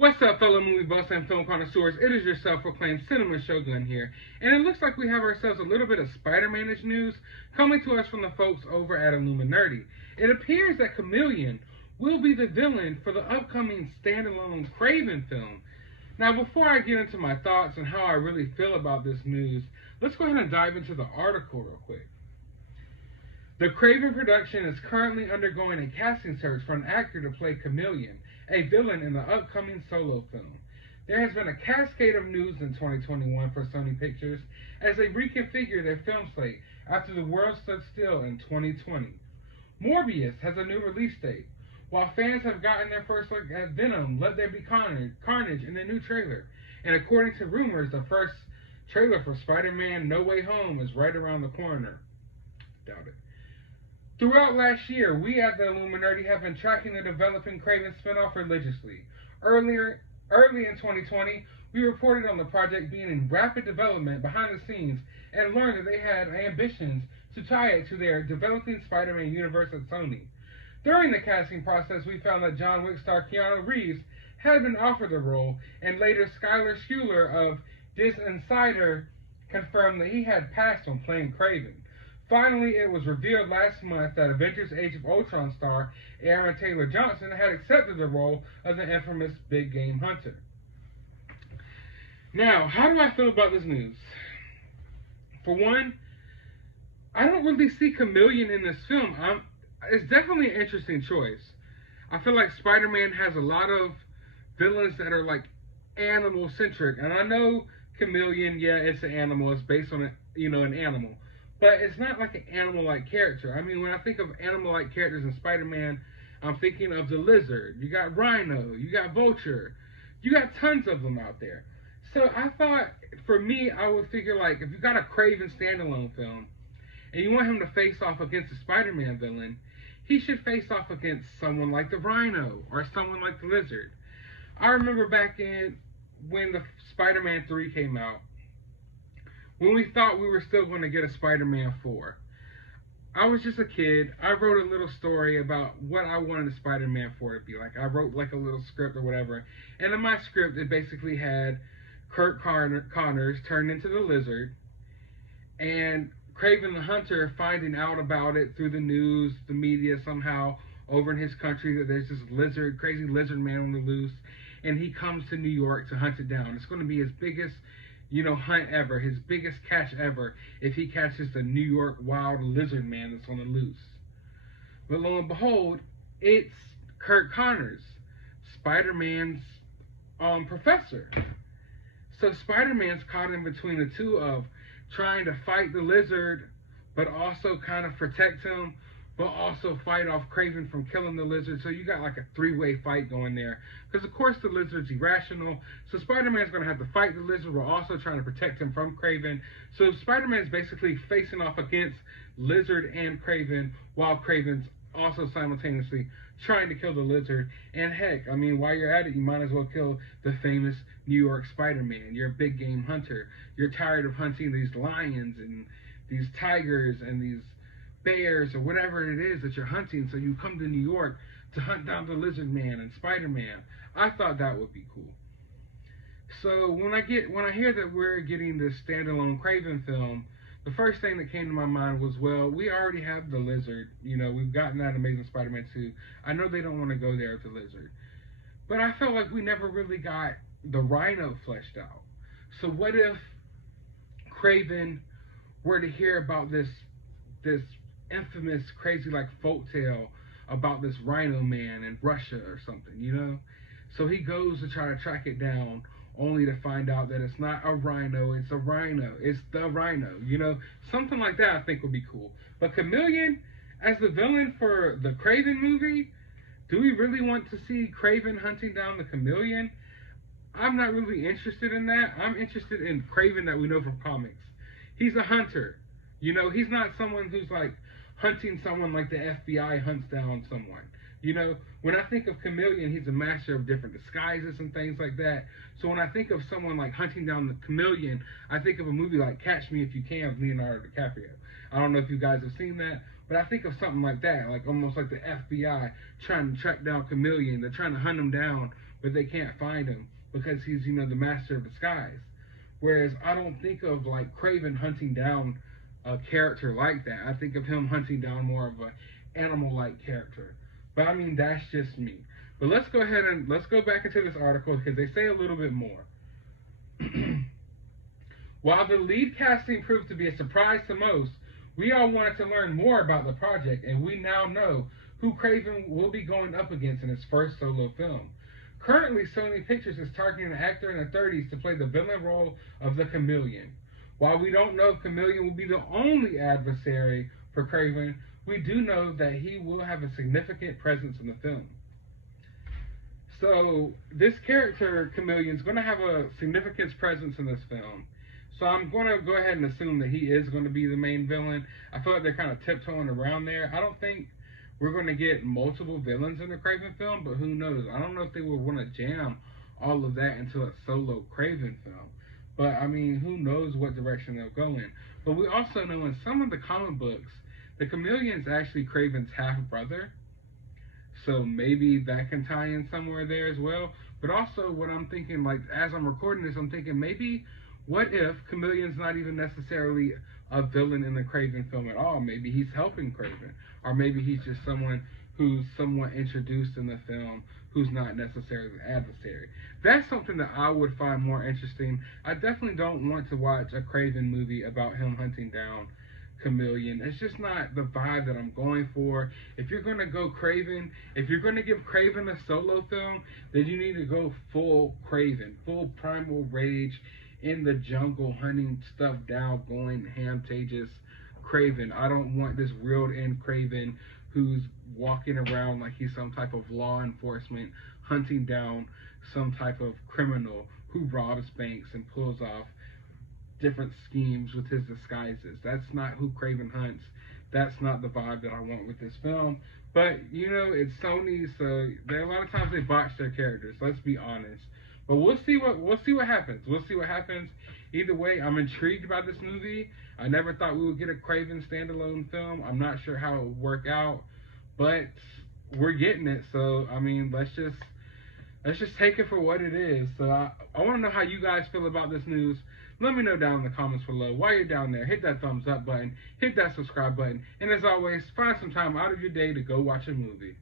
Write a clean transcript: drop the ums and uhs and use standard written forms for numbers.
What's up, fellow movie buffs and film connoisseurs? It is your self-proclaimed cinema shogun here, and it looks like we have ourselves a little bit of Spider-Man-ish news coming to us from the folks over at Illuminati. It appears that Chameleon will be the villain for the upcoming standalone Kraven film. Now, before I get into my thoughts and how I really feel about this news, let's go ahead and dive into the article real quick. The Kraven production is currently undergoing a casting search for an actor to play Chameleon, a villain in the upcoming solo film. There has been a cascade of news in 2021 for Sony Pictures as they reconfigure their film slate after the world stood still in 2020. Morbius has a new release date. While fans have gotten their first look at Venom, Let There Be Carnage in the new trailer. And according to rumors, the first trailer for Spider-Man No Way Home is right around the corner. Doubt it. Throughout last year, we at the Illuminati have been tracking the developing Kraven spinoff religiously. Early in 2020, we reported on the project being in rapid development behind the scenes and learned that they had ambitions to tie it to their developing Spider-Man Universe at Sony. During the casting process, we found that John Wick star Keanu Reeves had been offered the role, and later Skylar Schuler of This Insider confirmed that he had passed on playing Kraven. Finally, it was revealed last month that Avengers Age of Ultron star Aaron Taylor Johnson had accepted the role of the infamous big game hunter. Now, how do I feel about this news? For one, I don't really see Chameleon in this film. It's definitely an interesting choice. I feel like Spider-Man has a lot of villains that are like animal-centric, and I know Chameleon, yeah, it's an animal. It's based on an animal. But it's not like an animal-like character. I mean, when I think of animal-like characters in Spider-Man, I'm thinking of the Lizard. You got Rhino. You got Vulture. You got tons of them out there. So I thought, for me, I would figure, like, if you got a Kraven standalone film, and you want him to face off against a Spider-Man villain, he should face off against someone like the Rhino or someone like the Lizard. I remember back in when the Spider-Man 3 came out, when we thought we were still going to get a Spider-Man 4. I was just a kid. I wrote a little story about what I wanted a Spider-Man 4 to be like. I wrote like a little script or whatever. And in my script, it basically had Kurt Connors turned into the Lizard, and Kraven the Hunter finding out about it through the news, the media somehow over in his country, that there's this crazy lizard man on the loose, and he comes to New York to hunt it down. It's going to be his biggest hunt ever, his biggest catch ever, if he catches the New York wild lizard man that's on the loose. But lo and behold, it's Kurt Connors, Spider-Man's professor. So Spider-Man's caught in between the two of trying to fight the lizard, but also kind of protect him, but also fight off Kraven from killing the lizard. So you got like a three-way fight going there. Because of course the lizard's irrational, so Spider-Man's going to have to fight the lizard while also trying to protect him from Kraven. So Spider-Man's basically facing off against Lizard and Kraven, while Kraven's also simultaneously trying to kill the lizard. And heck, I mean, while you're at it, you might as well kill the famous New York Spider-Man. You're a big game hunter. You're tired of hunting these lions and these tigers and these bears or whatever it is that you're hunting, so you come to New York to hunt down the Lizard Man and Spider-Man. I thought that would be cool. So when I hear that we're getting this standalone Kraven film, the first thing that came to my mind was, well, we already have the Lizard. We've gotten that Amazing Spider-Man 2. I know they don't want to go there with the Lizard, but I felt like we never really got the Rhino fleshed out. So what if Kraven were to hear about this infamous, crazy, like, folktale about this Rhino man in Russia or something, So he goes to try to track it down, only to find out that it's not a rhino, it's a rhino. It's the Rhino, Something like that I think would be cool. But Chameleon, as the villain for the Kraven movie, do we really want to see Kraven hunting down the Chameleon? I'm not really interested in that. I'm interested in Kraven that we know from comics. He's a hunter. He's not someone who's like hunting someone like the FBI hunts down someone. When I think of Chameleon, he's a master of different disguises and things like that. So when I think of someone like hunting down the Chameleon, I think of a movie like Catch Me If You Can with Leonardo DiCaprio. I don't know if you guys have seen that, but I think of something like that, like almost like the FBI trying to track down Chameleon. They're trying to hunt him down but they can't find him because he's, you know, the master of disguise. Whereas I don't think of like Kraven hunting down a character like that. I think of him hunting down more of a animal-like character. But I mean, that's just me. But let's go ahead and let's go back into this article because they say a little bit more. While the lead casting proved to be a surprise to most, we all wanted to learn more about the project, and we now know who Kraven will be going up against in his first solo film. Currently, Sony Pictures is targeting an actor in the 30s to play the villain role of the Chameleon. While we don't know if Chameleon will be the only adversary for Kraven, we do know that he will have a significant presence in the film. So, this character, Chameleon, is going to have a significant presence in this film. So I'm going to go ahead and assume that he is going to be the main villain. I feel like they're kind of tiptoeing around there. I don't think we're going to get multiple villains in the Kraven film, but who knows? I don't know if they would want to jam all of that into a solo Kraven film. But, I mean, who knows what direction they'll go in. But we also know in some of the comic books, the Chameleon's actually Kraven's half-brother. So maybe that can tie in somewhere there as well. But also what I'm thinking, like, as I'm recording this, I'm thinking maybe... what if Chameleon's not even necessarily a villain in the Kraven film at all? Maybe he's helping Kraven. Or maybe he's just someone who's somewhat introduced in the film who's not necessarily the adversary. That's something that I would find more interesting. I definitely don't want to watch a Kraven movie about him hunting down Chameleon. It's just not the vibe that I'm going for. If you're going to go Kraven, if you're going to give Kraven a solo film, then you need to go full Kraven, full primal rage, in the jungle, hunting stuff down, going ham-tageous Kraven. I don't want this reeled-in Kraven who's walking around like he's some type of law enforcement, hunting down some type of criminal who robs banks and pulls off different schemes with his disguises. That's not who Kraven hunts. That's not the vibe that I want with this film. But, you know, it's Sony, so a lot of times they botch their characters. Let's be honest. But we'll see what happens. We'll see what happens. Either way, I'm intrigued by this movie. I never thought we would get a Kraven standalone film. I'm not sure how it would work out, but we're getting it. So I mean, let's just take it for what it is. So I want to know how you guys feel about this news. Let me know down in the comments below. While you're down there, hit that thumbs up button, hit that subscribe button, and as always, find some time out of your day to go watch a movie.